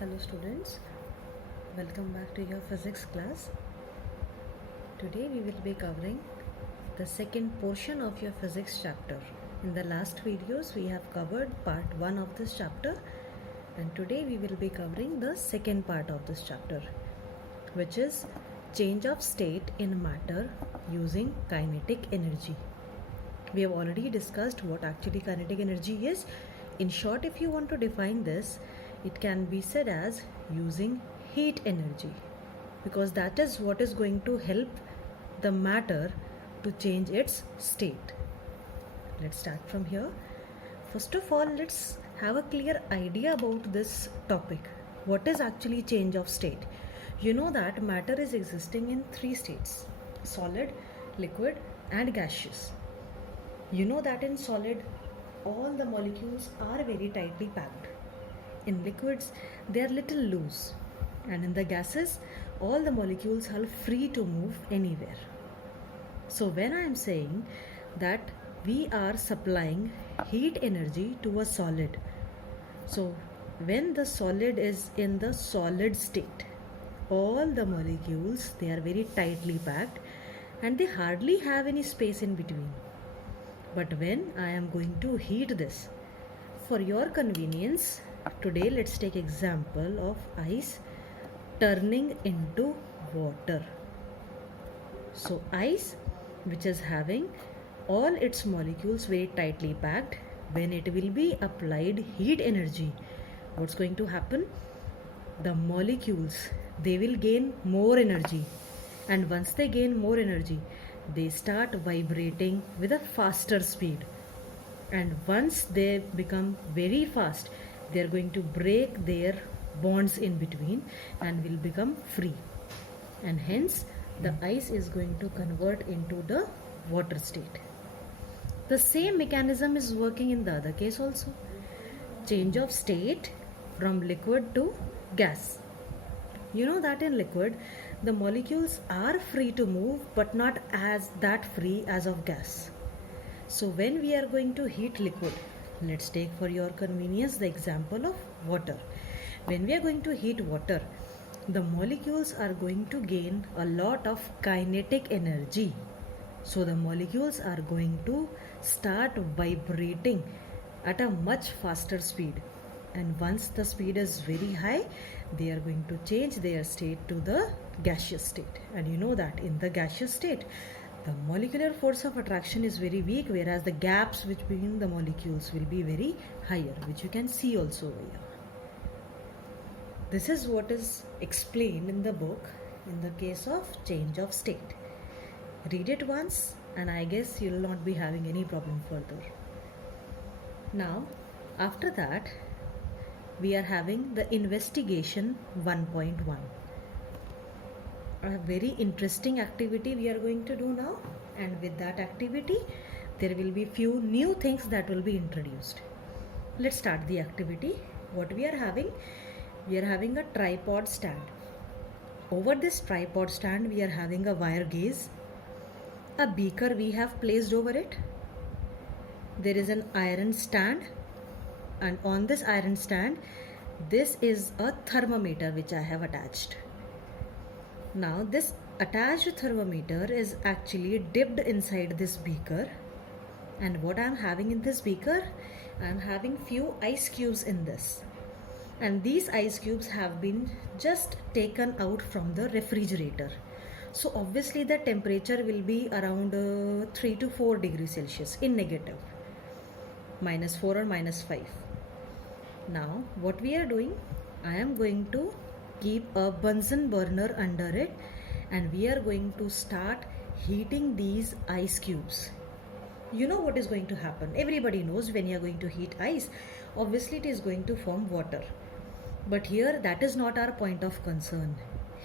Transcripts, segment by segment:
Hello students, welcome back to your physics class. Today we will be covering the second portion of your physics chapter. In the last videos we have covered part 1 of this chapter, and today we will be covering the second part of this chapter, which is change of state in matter using kinetic energy. We have already discussed what actually kinetic energy is. In short, if you want to define this, it can be said as using heat energy, because that is what is going to help the matter to change its state. Let's start from here. First of all, let's have a clear idea about this topic. What is actually change of state? You know that matter is existing in 3 states: solid, liquid, and gaseous. You know that in solid, all the molecules are very tightly packed. In liquids, they are little loose. And in the gases, all the molecules are free to move anywhere. So when I am saying that we are supplying heat energy to a solid, so when the solid is in the solid state, all the molecules, they are very tightly packed and they hardly have any space in between. But when I am going to heat this, for your convenience, today let's take example of ice turning into water. So ice, which is having all its molecules very tightly packed, when it will be applied heat energy, what's going to happen? The molecules, they will gain more energy, and once they gain more energy, they start vibrating with a faster speed. And once they become very fast, they are going to break their bonds in between and will become free. And hence, the ice is going to convert into the water state. The same mechanism is working in the other case also. Change of state from liquid to gas. You know that in liquid, the molecules are free to move, but not as that free as of gas. So when we are going to heat liquid, let's take for your convenience the example of water. When we are going to heat water, the molecules are going to gain a lot of kinetic energy. So the molecules are going to start vibrating at a much faster speed. And once the speed is very high, they are going to change their state to the gaseous state. And you know that in the gaseous state, the molecular force of attraction is very weak, whereas the gaps between the molecules will be very higher, which you can see also over here. This is what is explained in the book in the case of change of state. Read it once and I guess you will not be having any problem further. Now, after that, we are having the investigation 1.1. A very interesting activity we are going to do now, and with that activity there will be few new things that will be introduced. Let's start the activity. What we are having a tripod stand. Over this tripod stand we are having a wire gauge. A beaker we have placed over it. There is an iron stand, and on this iron stand this is a thermometer which I have attached. Now this attached thermometer is actually dipped inside this beaker, and what I am having in this beaker, I am having few ice cubes in this, and these ice cubes have been just taken out from the refrigerator. So obviously the temperature will be around 3 to 4 degrees Celsius in negative, -4 or -5. Now what we are doing, I am going to keep a Bunsen burner under it, and we are going to start heating these ice cubes. You know what is going to happen. Everybody knows when you are going to heat ice, obviously it is going to form water. But here that is not our point of concern.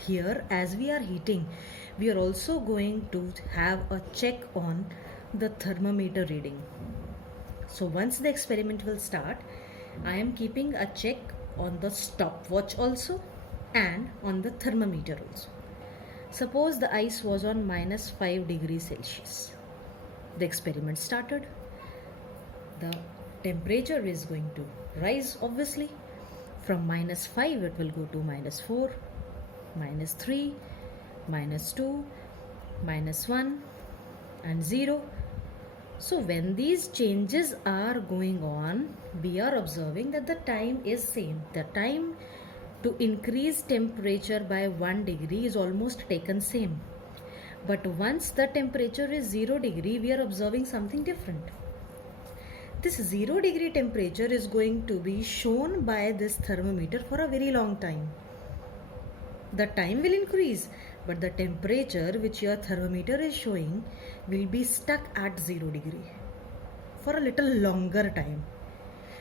Here, as we are heating, we are also going to have a check on the thermometer reading. So once the experiment will start, I am keeping a check on the stopwatch also and on the thermometer also. Suppose the ice was on -5 degrees Celsius. The experiment started. The temperature is going to rise obviously. From -5 it will go to -4, -3, -2, -1 and 0. So when these changes are going on, we are observing that the time is same. The time to increase temperature by 1 degree is almost taken same. But once the temperature is 0 degree, we are observing something different. This 0 degree temperature is going to be shown by this thermometer for a very long time. The time will increase, but the temperature which your thermometer is showing will be stuck at 0 degree for a little longer time.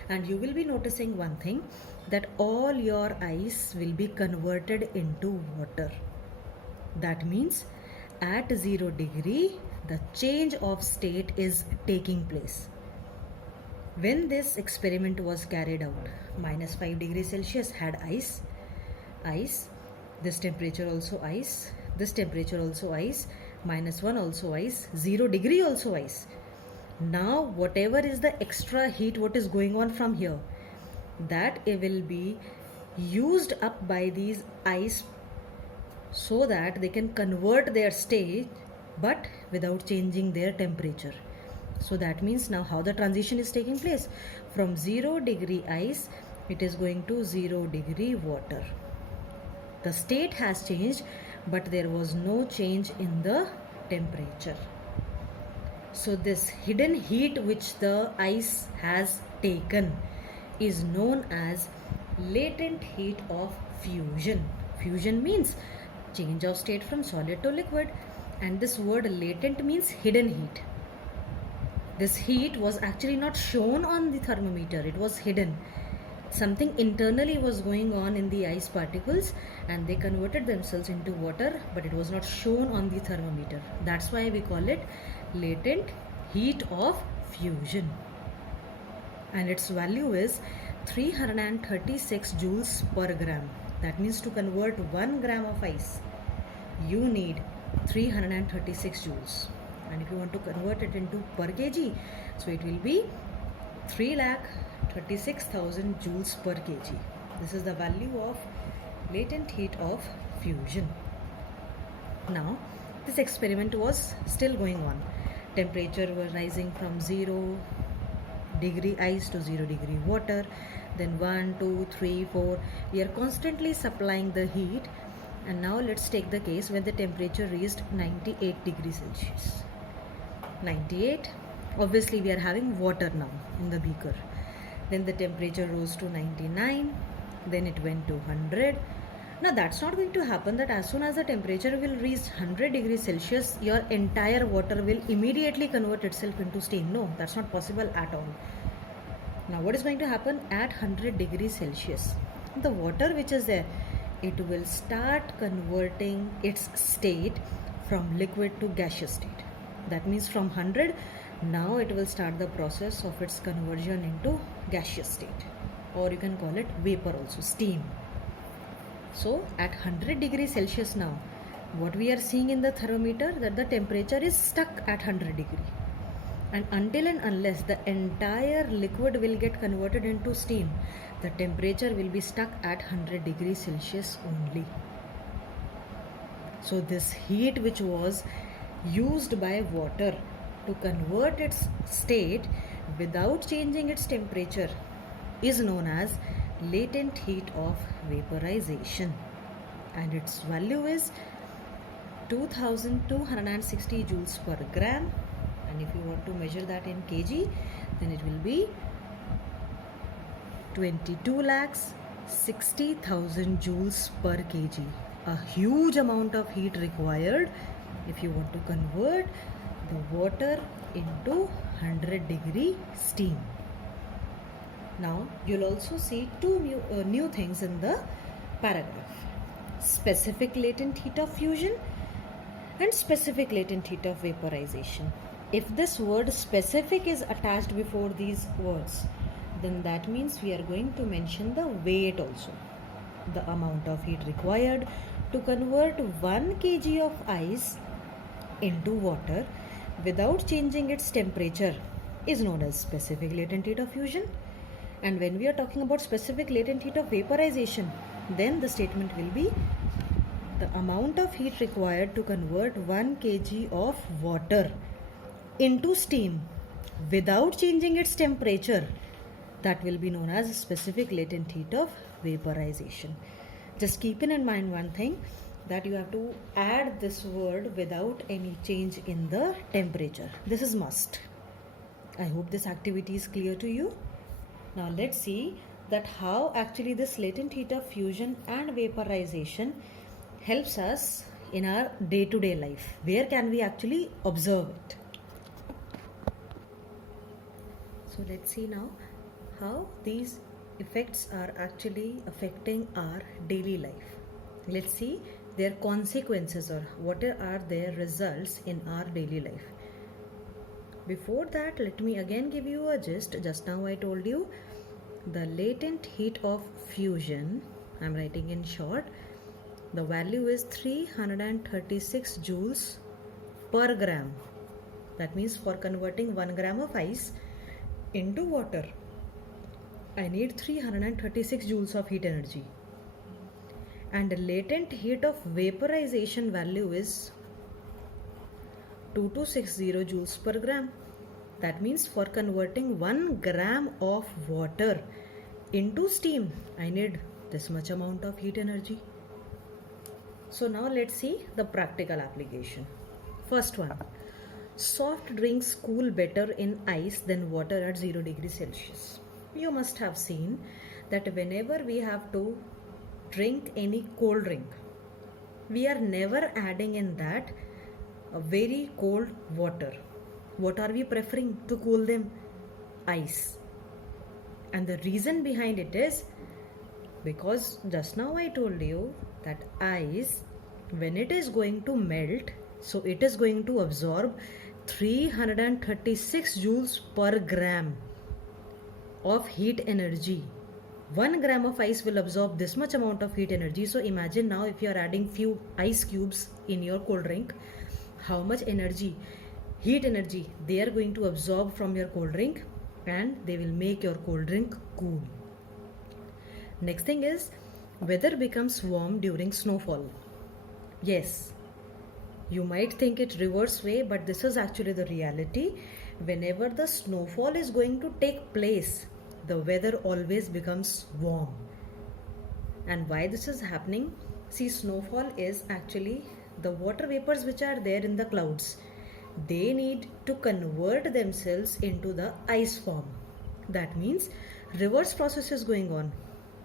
And you will be noticing one thing, that all your ice will be converted into water. That means at 0 degree, the change of state is taking place. When this experiment was carried out, -5 degrees Celsius had ice, this temperature also ice, this temperature also ice, -1 also ice, 0 degree also ice. Now whatever is the extra heat what is going on from here, that it will be used up by these ice so that they can convert their state but without changing their temperature. So that means now how the transition is taking place. From 0 degree ice, it is going to 0 degree water. The state has changed, but there was no change in the temperature. So this hidden heat which the ice has taken is known as latent heat of fusion. Fusion means change of state from solid to liquid, and this word latent means hidden heat. This heat was actually not shown on the thermometer, it was hidden. Something internally was going on in the ice particles and they converted themselves into water, but it was not shown on the thermometer. That's why we call it latent heat of fusion. And its value is 336 joules per gram. That means to convert 1 gram of ice, you need 336 joules. And if you want to convert it into per kg, so it will be 3,36,000 joules per kg. This is the value of latent heat of fusion. Now, this experiment was still going on. Temperature was rising from 0 degree ice to 0 degree water. Then 1, 2, 3, 4. We are constantly supplying the heat. And now let's take the case when the temperature reached 98 degrees Celsius. 98. Obviously we are having water now in the beaker. Then the temperature rose to 99. Then it went to 100. Now that's not going to happen that as soon as the temperature will reach 100 degrees Celsius, your entire water will immediately convert itself into steam. No, that's not possible at all. Now what is going to happen at 100 degrees Celsius? The water which is there, it will start converting its state from liquid to gaseous state. That means from 100, now it will start the process of its conversion into gaseous state, or you can call it vapor also, steam. So at 100 degrees Celsius now, what we are seeing in the thermometer, that the temperature is stuck at 100 degree. And until and unless the entire liquid will get converted into steam, the temperature will be stuck at 100 degrees Celsius only. So this heat which was used by water to convert its state without changing its temperature is known as latent heat of vaporization, and its value is 2260 joules per gram. And if you want to measure that in kg, then it will be 22,60,000 joules per kg. A huge amount of heat required if you want to convert the water into 100 degree steam. Now you'll also see two new things in the paragraph: specific latent heat of fusion and specific latent heat of vaporization. If this word specific is attached before these words, then that means we are going to mention the weight also. The amount of heat required to convert 1 kg of ice into water without changing its temperature is known as specific latent heat of fusion. And when we are talking about specific latent heat of vaporization, then the statement will be the amount of heat required to convert 1 kg of water into steam without changing its temperature, that will be known as specific latent heat of vaporization. Just keep in mind one thing, that you have to add this word without any change in the temperature. This is must. I hope this activity is clear to you. Now let's see that how actually this latent heat of fusion and vaporization helps us in our day-to-day life. Where can we actually observe it? So let's see now how these effects are actually affecting our daily life. Let's see their consequences, or what are their results in our daily life. Before that, let me again give you a gist. Just now I told you the latent heat of fusion, I'm writing in short, the value is 336 joules per gram. That means for converting 1 gram of ice into water, I need 336 joules of heat energy. And the latent heat of vaporization value is 2260 joules per gram. That means for converting 1 gram of water into steam, I need this much amount of heat energy. So now let's see the practical application. First one, soft drinks cool better in ice than water at 0 degrees Celsius. You must have seen that whenever we have to drink any cold drink, we are never adding in that a very cold water. What are we preferring to cool them? Ice. And the reason behind it is because just now I told you that ice, when it is going to melt, so it is going to absorb 336 joules per gram of heat energy. 1 gram of ice will absorb this much amount of heat energy. So imagine now if you are adding few ice cubes in your cold drink, how much energy, heat energy they are going to absorb from your cold drink, and they will make your cold drink cool. Next thing is, weather becomes warm during snowfall. Yes, you might think it reverse way, but this is actually the reality. Whenever the snowfall is going to take place, the weather always becomes warm. And why this is happening? See, snowfall is actually the water vapors which are there in the clouds. They need to convert themselves into the ice form. That means reverse process is going on.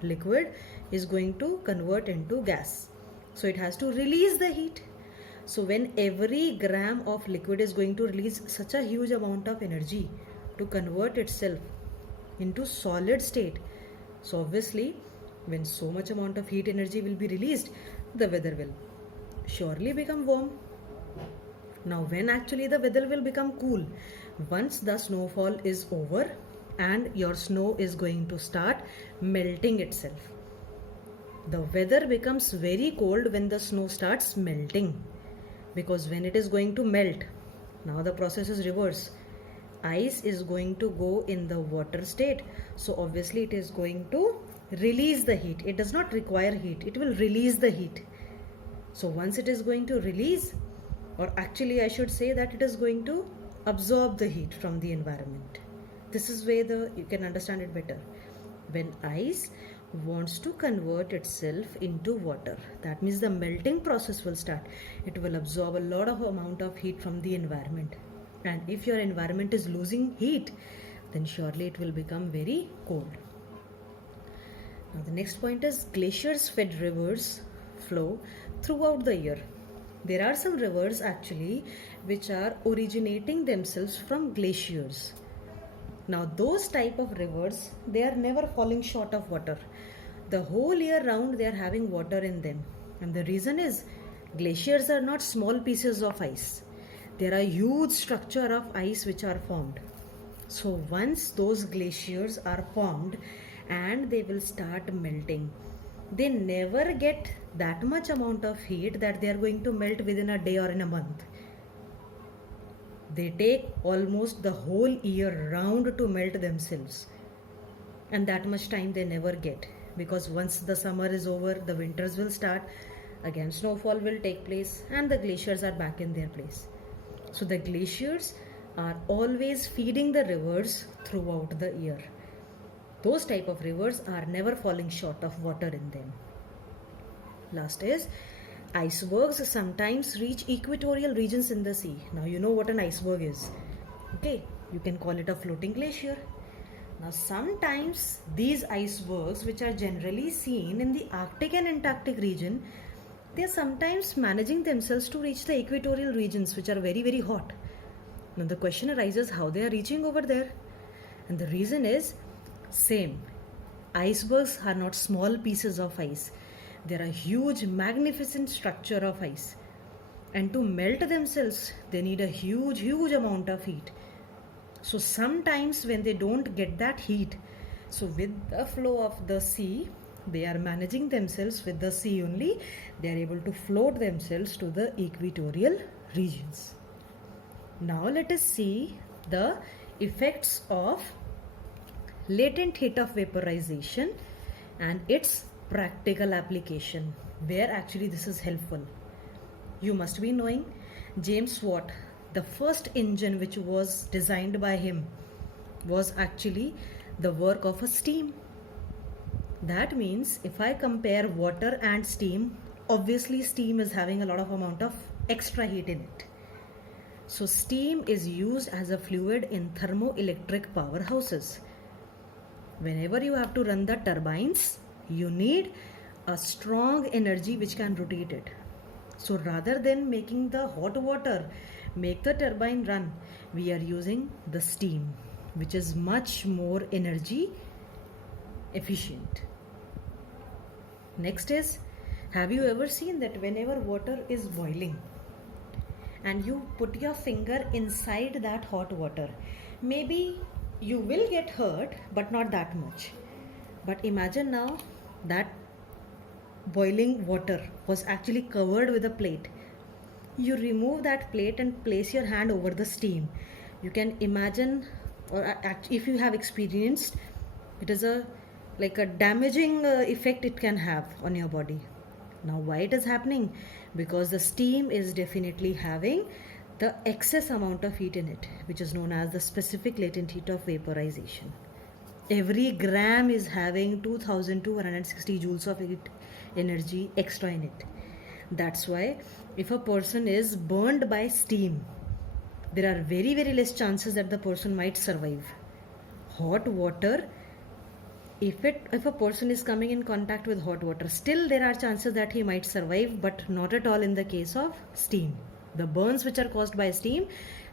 Liquid is going to convert into gas. So it has to release the heat. So when every gram of liquid is going to release such a huge amount of energy to convert itself into solid state, so obviously when so much amount of heat energy will be released, the weather will surely become warm. Now when actually the weather will become cool? Once the snowfall is over and your snow is going to start melting itself. The weather becomes very cold when the snow starts melting, because when it is going to melt, now the process is reverse. Ice is going to go in the water state, so obviously it is going to release the heat. It does not require heat, it will release the heat. So once it is going to release, or actually I should say that it is going to absorb the heat from the environment. This is where you can understand it better. When ice wants to convert itself into water, that means the melting process will start. It will absorb a lot of amount of heat from the environment, and if your environment is losing heat, then surely it will become very cold. Now the next point is, glaciers fed rivers flow throughout the year. There are some rivers actually which are originating themselves from glaciers. Now those type of rivers, they are never falling short of water. The whole year round they are having water in them. And the reason is, glaciers are not small pieces of ice. There are huge structure of ice which are formed. So once those glaciers are formed and they will start melting, they never get that much amount of heat that they are going to melt within a day or in a month. They take almost the whole year round to melt themselves. and that much time they never get, because once the summer is over, the winters will start again, snowfall will take place, and the glaciers are back in their place. So the glaciers are always feeding the rivers throughout the year. Those type of rivers are never falling short of water in them. Last is, icebergs sometimes reach equatorial regions in the sea. Now you know what an iceberg is. Okay, you can call it a floating glacier. Now sometimes these icebergs, which are generally seen in the Arctic and Antarctic region, they are sometimes managing themselves to reach the equatorial regions, which are very, very hot. Now the question arises, how they are reaching over there? And the reason is same. Icebergs are not small pieces of ice. They are a huge, magnificent structure of ice. And to melt themselves, they need a huge, huge amount of heat. So sometimes when they don't get that heat, so with the flow of the sea, they are managing themselves with the sea only. They are able to float themselves to the equatorial regions. Now let us see the effects of latent heat of vaporization and its practical application, where actually this is helpful. You must be knowing James Watt, the first engine which was designed by him was actually the work of a steam. That means if I compare water and steam, obviously steam is having a lot of amount of extra heat in it. So steam is used as a fluid in thermoelectric powerhouses. Whenever you have to run the turbines, you need a strong energy which can rotate it. So rather than making the hot water make the turbine run, we are using the steam, which is much more energy efficient. Next is, have you ever seen that whenever water is boiling and you put your finger inside that hot water, maybe you will get hurt, but not that much. But imagine now that boiling water was actually covered with a plate. You remove that plate and place your hand over the steam. You can imagine, or if you have experienced, it is like a damaging effect it can have on your body. Now why it is happening? Because the steam is definitely having the excess amount of heat in it, which is known as the specific latent heat of vaporization. Every gram is having 2260 joules of heat energy extra in it. That's why if a person is burned by steam, there are very, very less chances that the person might survive. Hot water, if a person is coming in contact with hot water, still there are chances that he might survive, but not at all in the case of steam. The burns which are caused by steam,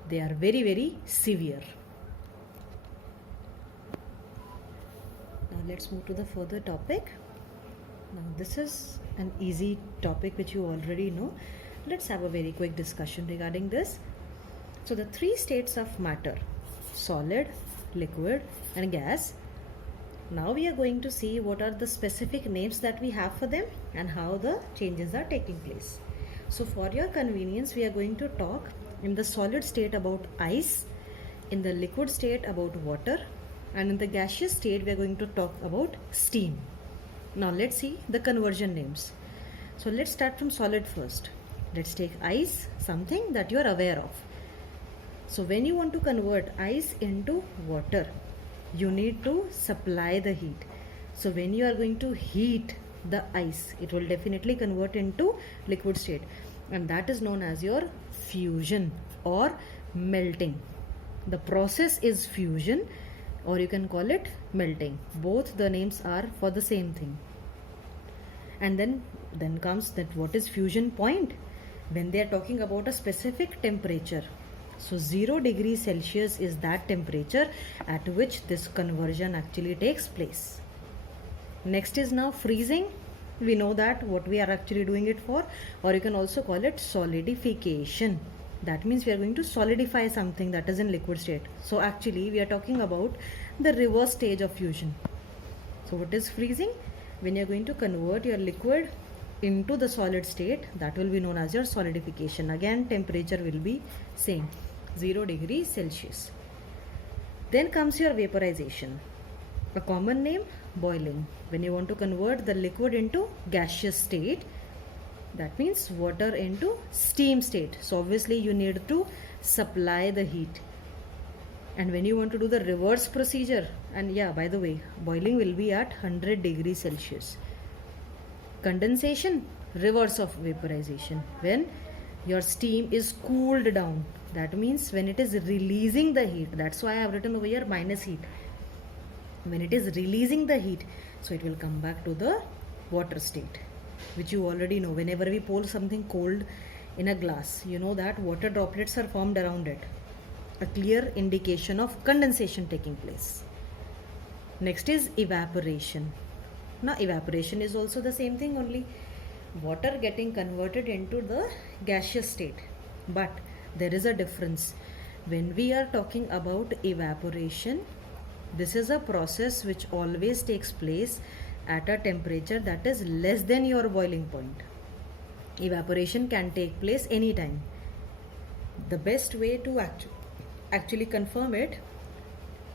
they are very, very severe. Now let's move to the further topic. Now this is an easy topic which you already know. Let's have a very quick discussion regarding this. So the three states of matter, solid, liquid and gas. Now we are going to see what are the specific names that we have for them and how the changes are taking place. So for your convenience, we are going to talk in the solid state about ice, in the liquid state about water, and in the gaseous state we are going to talk about steam. Now let's see the conversion names. So let's start from solid first. Let's take ice, something that you are aware of. So when you want to convert ice into water, you need to supply the heat. So when you are going to heat the ice, it will definitely convert into liquid state, and that is known as your fusion or melting. The process is fusion, or you can call it melting. Both the names are for the same thing. And then comes that what is fusion point? When they are talking about a specific temperature. So 0 degrees Celsius is that temperature at which this conversion actually takes place. Next is now freezing. We know that what we are actually doing it for, or you can also call it solidification. That means we are going to solidify something that is in liquid state. So actually we are talking about the reverse stage of fusion. So what is freezing? When you are going to convert your liquid into the solid state, that will be known as your solidification. Again, temperature will be same, 0 degrees Celsius. Then comes your vaporization. A common name, boiling. When you want to convert the liquid into gaseous state, that means water into steam state. So obviously you need to supply the heat. And when you want to do the reverse procedure, and yeah, by the way, boiling will be at 100 degrees Celsius. Condensation, reverse of vaporization. When your steam is cooled down, that means when it is releasing the heat. That's why I have written over here minus heat. When it is releasing the heat, so it will come back to the water state, which you already know. Whenever we pour something cold in a glass, you know that water droplets are formed around it, a clear indication of condensation taking place. Next is evaporation. Now evaporation is also the same thing, only water getting converted into the gaseous state, but there is a difference. When we are talking about evaporation, this is a process which always takes place at a temperature that is less than your boiling point. Evaporation can take place anytime. The best way to actually confirm it,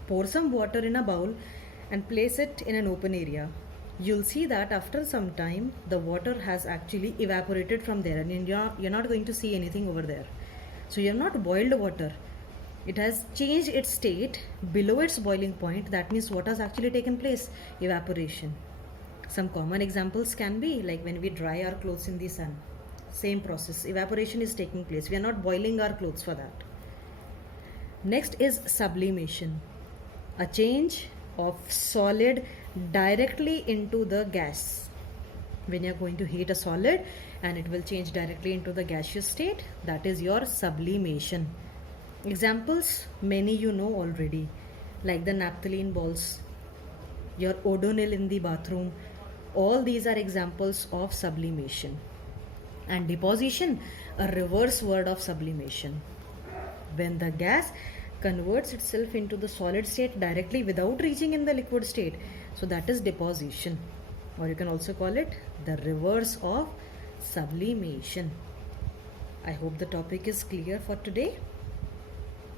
pour some water in a bowl and place it in an open area. You'll see that after some time the water has actually evaporated from there, and you're not going to see anything over there. So you have not boiled water. It has changed its state below its boiling point. That means what has actually taken place? Evaporation. Some common examples can be like when we dry our clothes in the sun. Same process. Evaporation is taking place. We are not boiling our clothes for that. Next is sublimation. A change of solid directly into the gas. When you are going to heat a solid and it will change directly into the gaseous state, that is your sublimation. Examples, many you know already, like the naphthalene balls, your Odonil in the bathroom. All these are examples of sublimation. And deposition, a reverse word of sublimation. When the gas converts itself into the solid state directly without reaching in the liquid state, so that is deposition, or you can also call it the reverse of sublimation. I hope the topic is clear for today.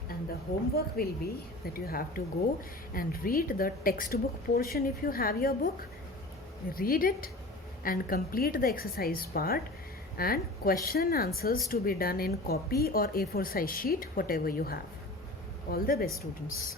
And the homework will be that you have to go and read the textbook portion if you have your book. Read it and complete the exercise part, and question and answers to be done in copy or A4 size sheet, whatever you have. All the best, students.